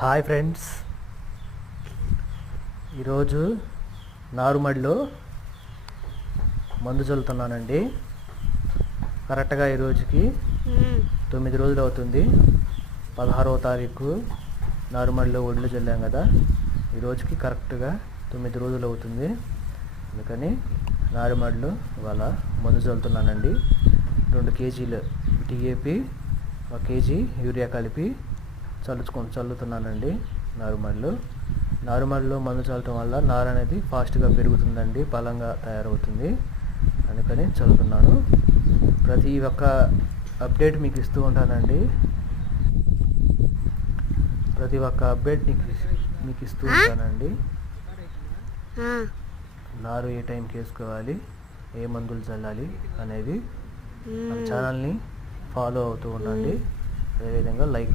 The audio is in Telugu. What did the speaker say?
హాయ్ ఫ్రెండ్స్, ఈరోజు నారుమడిలో మందు చల్లుతున్నానండి. కరెక్ట్గా ఈరోజుకి 9 రోజులు అవుతుంది. 16వ తారీఖు నారుమడిలో ఒడ్లు చల్లాం కదా, ఈరోజుకి కరెక్ట్గా 9 రోజులు అవుతుంది. అందుకని నారుమడిలో ఇవాళ మందు చల్లుతున్నానండి. 2 కేజీలు టీఏపీ, 1 కేజీ యూరియా కలిపి చల్లుతున్నానండి. నారుమడిలో మందు చల్లటం వల్ల నారు అనేది ఫాస్ట్గా పెరుగుతుందండి, బలంగా తయారవుతుంది. అందుకని చల్లుతున్నాను. ప్రతి ఒక్క అప్డేట్ మీకు ఇస్తూ ఉంటానండి. నారు ఏ టైంకి వేసుకోవాలి, ఏ మందులు చల్లాలి అనేది మన ఛానల్ని ఫాలో అవుతూ ఉండండి. అదేవిధంగా లైక్